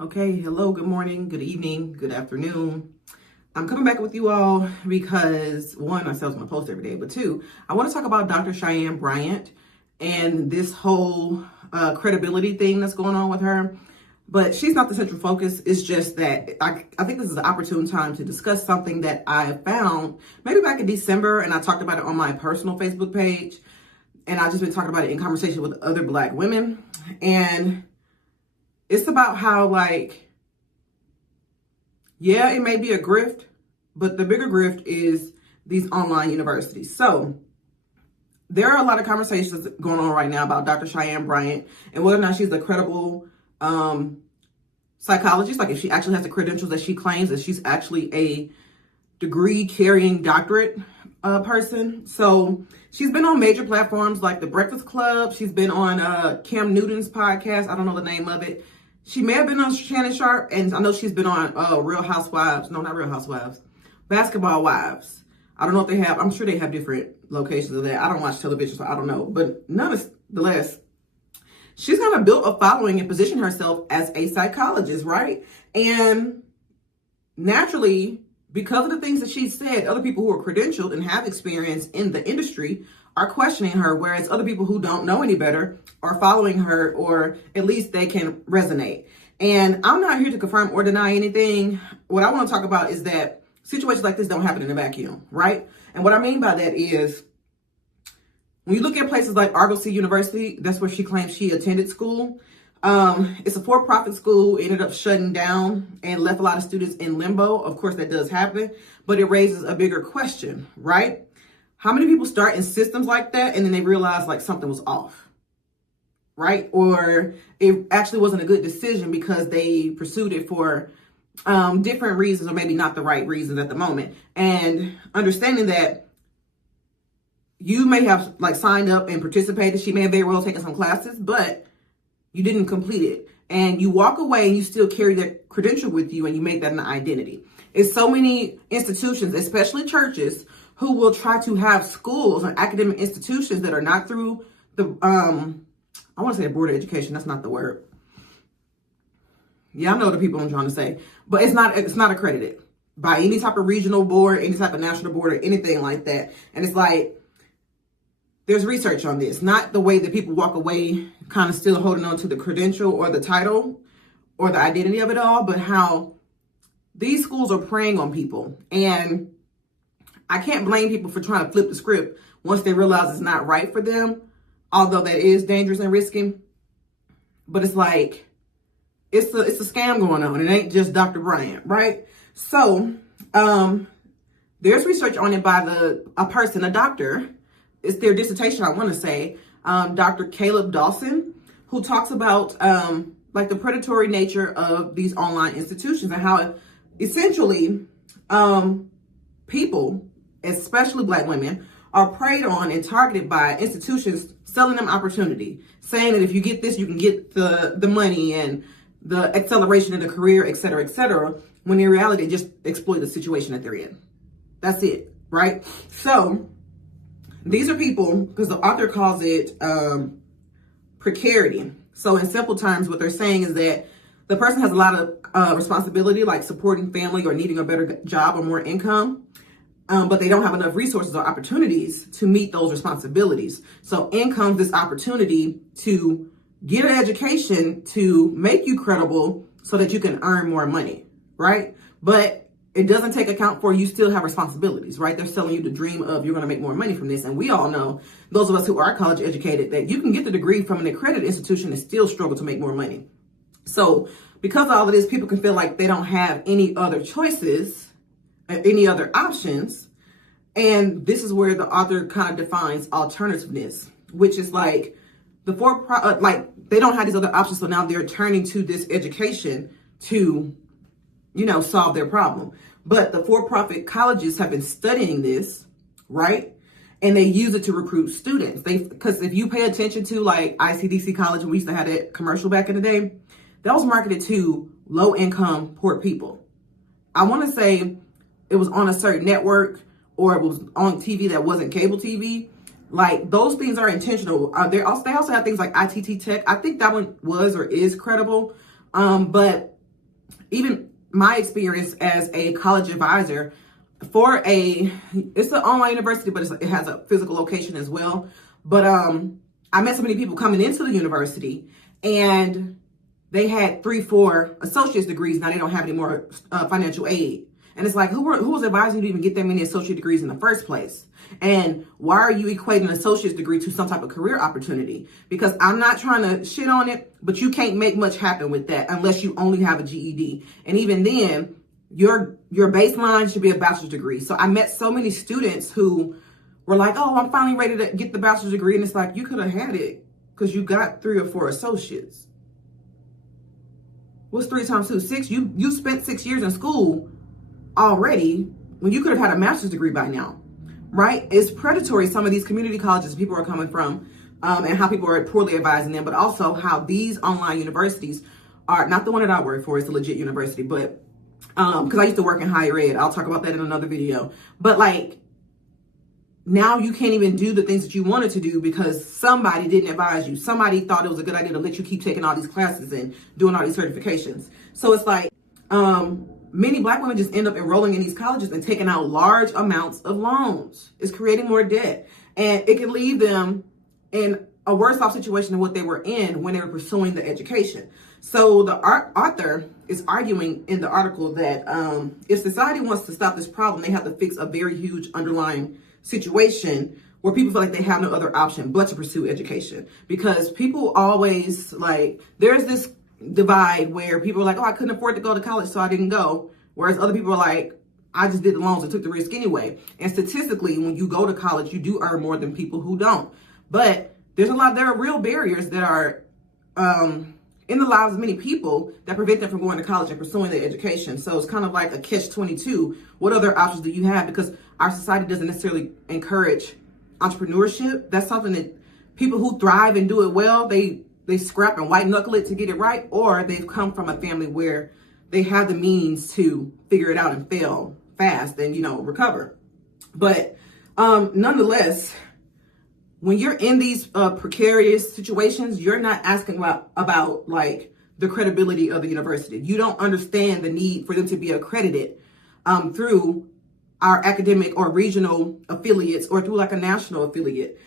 Okay, hello, good morning, good evening, good afternoon. I'm coming back with you all because one, I sell my post every day, but two, I want to talk about Dr. Cheyenne Bryant and this whole credibility thing that's going on with her. But she's not the central focus. It's just that I think this is an opportune time to discuss something that I found maybe back in December, and I talked about it on my personal Facebook page, and I've just been talking about it in conversation with other Black women. And it's about how, like, yeah, it may be a grift, but the bigger grift is these online universities. So there are a lot of conversations going on right now about Dr. Cheyenne Bryant and whether or not she's a credible psychologist, like if she actually has the credentials that she claims, that she's actually a degree-carrying doctorate person. So she's been on major platforms like The Breakfast Club. She's been on Cam Newton's podcast. I don't know the name of it. She may have been on Shannon Sharp, and I know she's been on Real Housewives. No, not Real Housewives. Basketball Wives. I don't know if they have, I'm sure they have different locations of that. I don't watch television, so I don't know. But nonetheless, she's kind of built a following and positioned herself as a psychologist, right? And naturally, because of the things that she said, other people who are credentialed and have experience in the industry are questioning her, whereas other people who don't know any better are following her, or at least they can resonate. And I'm not here to confirm or deny anything. What I want to talk about is that situations like this don't happen in a vacuum, right? And what I mean by that is, when you look at places like Argosy University, that's where she claims she attended school. It's a for-profit school. It ended up shutting down and left a lot of students in limbo. Of course, that does happen, but it raises a bigger question, right? How many people start in systems like that and then they realize like something was off, right? Or it actually wasn't a good decision because they pursued it for different reasons, or maybe not the right reasons at the moment. And understanding that you may have like signed up and participated, she may have very well taken some classes, but you didn't complete it. And you walk away and you still carry that credential with you and you make that an identity. It's so many institutions, especially churches, who will try to have schools and academic institutions that are not through the, I want to say board of education. That's not the word. Yeah, I know the people I'm trying to say, but it's not accredited by any type of regional board, any type of national board, or anything like that. And it's like, there's research on this, not the way that people walk away kind of still holding on to the credential or the title or the identity of it all, but how these schools are preying on people. And I can't blame people for trying to flip the script once they realize it's not right for them, although that is dangerous and risky. But it's like, it's a scam going on. It ain't just Dr. Bryant, right? So there's research on it by a doctor. It's their dissertation, I want to say, Dr. Caleb Dawson, who talks about like the predatory nature of these online institutions and how essentially people, especially Black women, are preyed on and targeted by institutions selling them opportunity, saying that if you get this, you can get the money and the acceleration in the career, et cetera, when in reality, they just exploit the situation that they're in. That's it, right? So these are people, because the author calls it precarity. So in simple terms, what they're saying is that the person has a lot of responsibility, like supporting family or needing a better job or more income, but they don't have enough resources or opportunities to meet those responsibilities. So in comes this opportunity to get an education to make you credible so that you can earn more money, right? But it doesn't take account for you still have responsibilities, right? They're selling you the dream of you're going to make more money from this. And we all know, those of us who are college educated, that you can get the degree from an accredited institution and still struggle to make more money. So because of all of this, people can feel like they don't have any other choices, any other options. And this is where the author kind of defines alternativeness, which is like like they don't have these other options. So now they're turning to this education to, solve their problem. But the for-profit colleges have been studying this, right? And they use it to recruit students. Because if you pay attention to like ICDC College, when we used to have that commercial back in the day, that was marketed to low-income, poor people. I want to say it was on a certain network or it was on TV that wasn't cable TV. Like, those things are intentional. They also have things like ITT Tech. I think that one was or is credible. But even my experience as a college advisor for it's an online university, but it has a physical location as well. But I met so many people coming into the university, and they had 3-4 associate's degrees. Now they don't have any more financial aid. And it's like, who was advising you to even get that many associate degrees in the first place? And why are you equating an associate's degree to some type of career opportunity? Because I'm not trying to shit on it, but you can't make much happen with that unless you only have a GED. And even then, your baseline should be a bachelor's degree. So I met so many students who were like, oh, I'm finally ready to get the bachelor's degree. And it's like, you could have had it because you got 3 or 4 associates. What's 3 times 2? 6. You spent 6 years in school already when you could have had a master's degree by now, right? It's predatory, some of these community colleges people are coming from, and how people are poorly advising them, but also how these online universities are, not the one that I work for, it's a legit university, but because I used to work in higher ed. I'll talk about that in another video. But like, now you can't even do the things that you wanted to do because somebody didn't advise you. Somebody thought it was a good idea to let you keep taking all these classes and doing all these certifications. So it's like, many Black women just end up enrolling in these colleges and taking out large amounts of loans. It's creating more debt. And it can leave them in a worse off situation than what they were in when they were pursuing the education. So the author is arguing in the article that if society wants to stop this problem, they have to fix a very huge underlying situation where people feel like they have no other option but to pursue education. Because people always, like, there's this divide where people are like, oh, I couldn't afford to go to college, so I didn't go. Whereas other people are like, I just did the loans and took the risk anyway. And statistically, when you go to college, you do earn more than people who don't. But there are real barriers that are in the lives of many people that prevent them from going to college and pursuing their education. So it's kind of like a catch-22. What other options do you have? Because our society doesn't necessarily encourage entrepreneurship. That's something that people who thrive and do it well, they scrap and white knuckle it to get it right, or they've come from a family where they have the means to figure it out and fail fast and, recover. But nonetheless, when you're in these precarious situations, you're not asking about like the credibility of the university. You don't understand the need for them to be accredited through our academic or regional affiliates or through like a national affiliate.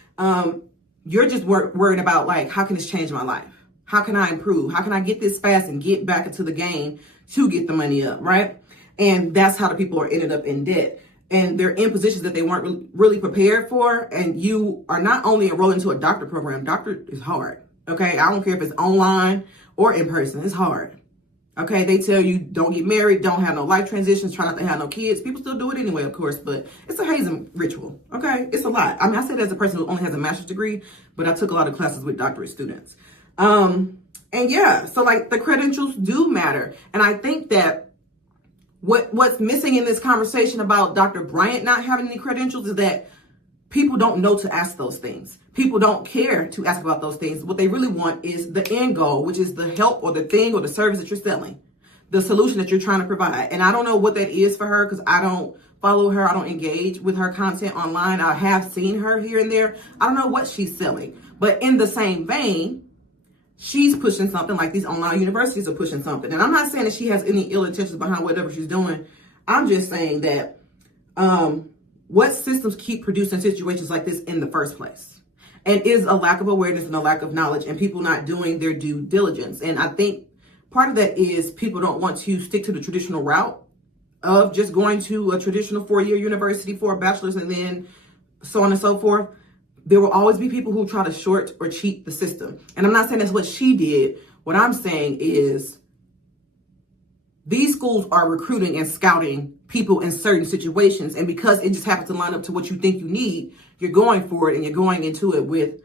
You're just worried about like, how can this change my life? How can I improve? How can I get this fast and get back into the game to get the money up, right? And that's how the people are ended up in debt. And they're in positions that they weren't really prepared for. And you are not only enrolled into a doctor program, doctor is hard, okay? I don't care if it's online or in person, it's hard, okay? They tell you don't get married, don't have no life transitions, try not to have no kids. People still do it anyway, of course, but it's a hazing ritual, okay? It's a lot. I mean, I say that as a person who only has a master's degree, but I took a lot of classes with doctorate students. And yeah, so like the credentials do matter. And I think that what's missing in this conversation about Dr. Bryant not having any credentials is that people don't know to ask those things. People don't care to ask about those things. What they really want is the end goal, which is the help or the thing or the service that you're selling, the solution that you're trying to provide. And I don't know what that is for her because I don't follow her. I don't engage with her content online. I have seen her here and there. I don't know what she's selling. But in the same vein, she's pushing something like these online universities are pushing something. And I'm not saying that she has any ill intentions behind whatever she's doing. I'm just saying that what systems keep producing situations like this in the first place? And is a lack of awareness and a lack of knowledge and people not doing their due diligence. And I think part of that is people don't want to stick to the traditional route of just going to a traditional 4-year university for a bachelor's and then so on and so forth. There will always be people who try to short or cheat the system. And I'm not saying that's what she did. What I'm saying is these schools are recruiting and scouting people in certain situations. And because it just happens to line up to what you think you need, you're going for it and you're going into it with,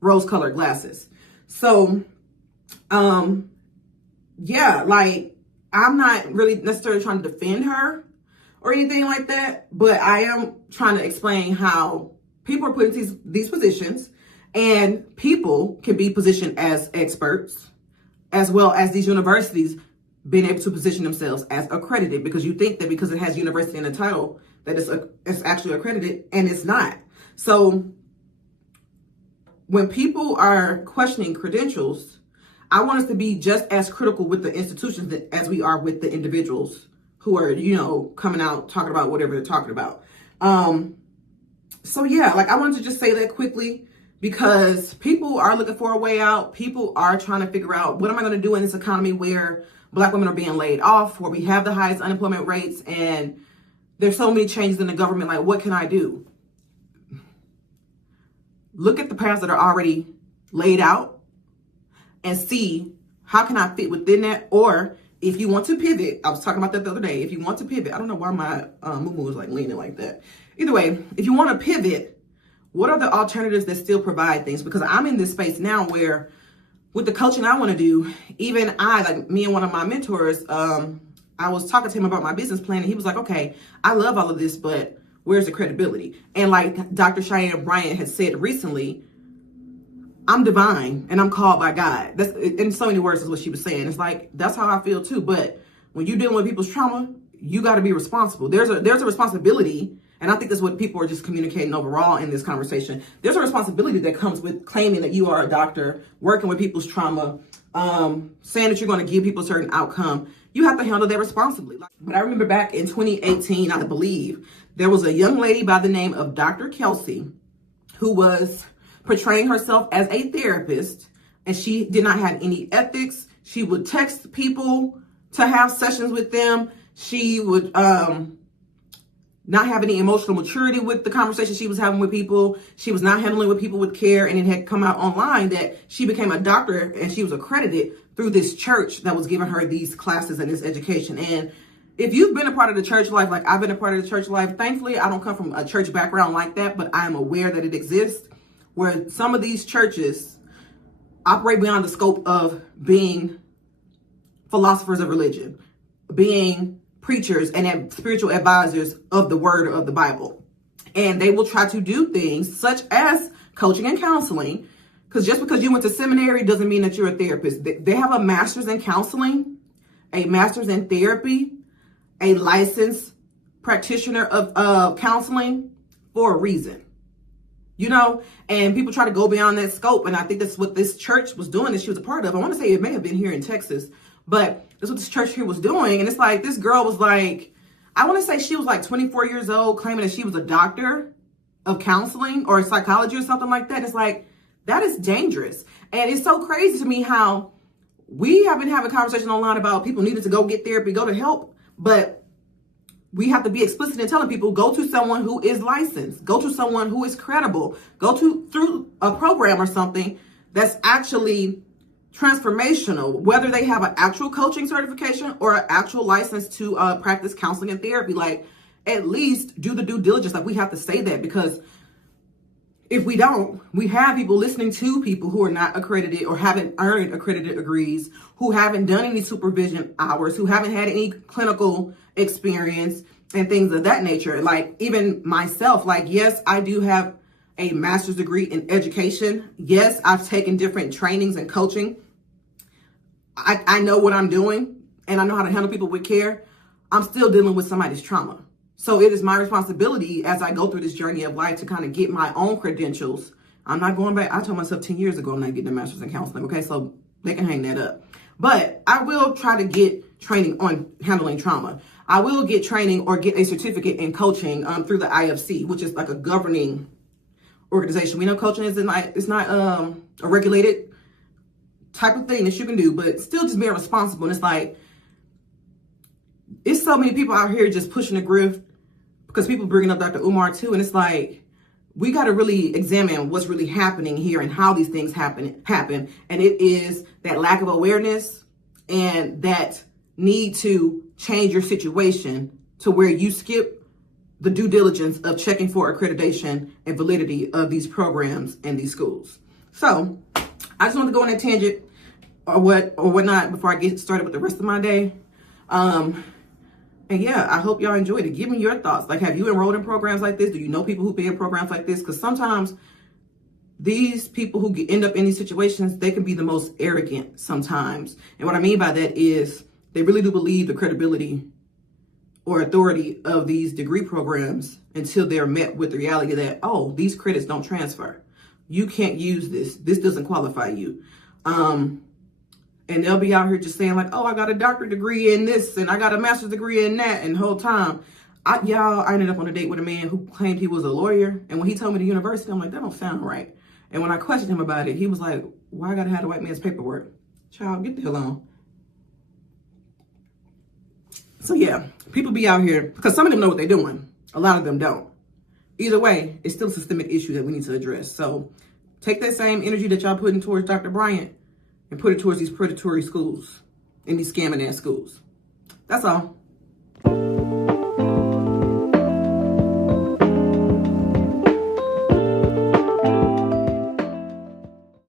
rose-colored glasses. So, yeah, like I'm not really necessarily trying to defend her or anything like that, but I am trying to explain how people are put in these positions and people can be positioned as experts as well as these universities being able to position themselves as accredited because you think that because it has university in the title that it's actually accredited and it's not. So when people are questioning credentials, I want us to be just as critical with the institutions as we are with the individuals who are, you know, coming out talking about whatever they're talking about. So yeah, like I wanted to just say that quickly because people are looking for a way out. People are trying to figure out, what am I going to do in this economy where Black women are being laid off, where we have the highest unemployment rates, and there's so many changes in the government. Like, what can I do? Look at the paths that are already laid out and see how can I fit within that. Or if you want to pivot, I was talking about that the other day. If you want to pivot, I don't know why my moo was like leaning like that. Either way, if you want to pivot, what are the alternatives that still provide things? Because I'm in this space now where with the coaching I want to do, even like me and one of my mentors, I was talking to him about my business plan, and he was like, okay, I love all of this, but where's the credibility? And like Dr. Cheyenne Bryant has said recently, I'm divine and I'm called by God. That's in so many words is what she was saying. It's like, that's how I feel too. But when you're dealing with people's trauma, you got to be responsible. There's a responsibility. And I think that's what people are just communicating overall in this conversation. There's a responsibility that comes with claiming that you are a doctor, working with people's trauma, saying that you're going to give people a certain outcome. You have to handle that responsibly. But I remember back in 2018, I believe, there was a young lady by the name of Dr. Kelsey who was portraying herself as a therapist, and she did not have any ethics. She would text people to have sessions with them. She would not have any emotional maturity with the conversation she was having with people. She was not handling with people with care, and it had come out online that she became a doctor and she was accredited through this church that was giving her these classes and this education. And if you've been a part of the church life, like I've been a part of the church life, thankfully I don't come from a church background like that, but I am aware that it exists, where some of these churches operate beyond the scope of being philosophers of religion, being preachers and spiritual advisors of the word of the Bible. And they will try to do things such as coaching and counseling, because just because you went to seminary doesn't mean that you're a therapist. They have a master's in counseling, a master's in therapy, a licensed practitioner of counseling for a reason. You know, and people try to go beyond that scope. And I think that's what this church was doing that she was a part of. I want to say it may have been here in Texas, but that's what this church here was doing. And it's like, this girl was like, I want to say she was like 24 years old, claiming that she was a doctor of counseling or psychology or something like that. It's like, that is dangerous. And it's so crazy to me how we have been having a conversation online about people needing to go get therapy, go to help, but we have to be explicit in telling people, go to someone who is licensed, go to someone who is credible, go through a program or something that's actually transformational, whether they have an actual coaching certification or an actual license to practice counseling and therapy. Like, at least do the due diligence. Like, we have to say that, because if we don't, we have people listening to people who are not accredited or haven't earned accredited degrees, who haven't done any supervision hours, who haven't had any clinical experience and things of that nature. Like, even myself, like, yes, I do have a master's degree in education. Yes, I've taken different trainings and coaching. I know what I'm doing, and I know how to handle people with care. I'm still dealing with somebody's trauma. So it is my responsibility as I go through this journey of life to kind of get my own credentials. I'm not going back. I told myself 10 years ago I'm not getting a master's in counseling. Okay, so they can hang that up. But I will try to get training on handling trauma. I will get training or get a certificate in coaching through the IFC, which is like a governing organization. We know coaching is it's not a regulated type of thing that you can do, but still just being responsible. And it's like, it's so many people out here just pushing the grift, because people bringing up Dr. Umar too. And it's like, we got to really examine what's really happening here and how these things happen. And it is that lack of awareness and that need to change your situation to where you skip the due diligence of checking for accreditation and validity of these programs and these schools. So I just want to go on a tangent or whatnot before I get started with the rest of my day. And yeah, I hope y'all enjoyed it. Give me your thoughts. Like, have you enrolled in programs like this? Do you know people who be in programs like this? Because sometimes these people who end up in these situations, they can be the most arrogant sometimes. And what I mean by that is they really do believe the credibility or authority of these degree programs until they're met with the reality that, oh, these credits don't transfer. You can't use this. This doesn't qualify you. And they'll be out here just saying like, oh, I got a doctorate degree in this and I got a master's degree in that. And the whole time, I ended up on a date with a man who claimed he was a lawyer. And when he told me the university, I'm like, that don't sound right. And when I questioned him about it, he was like, why I gotta have the white man's paperwork? Child, get the hell on. So yeah, people be out here, because some of them know what they're doing. A lot of them don't. Either way, it's still a systemic issue that we need to address. So take that same energy that y'all putting towards Dr. Bryant and put it towards these predatory schools and these scamming ass schools. That's all.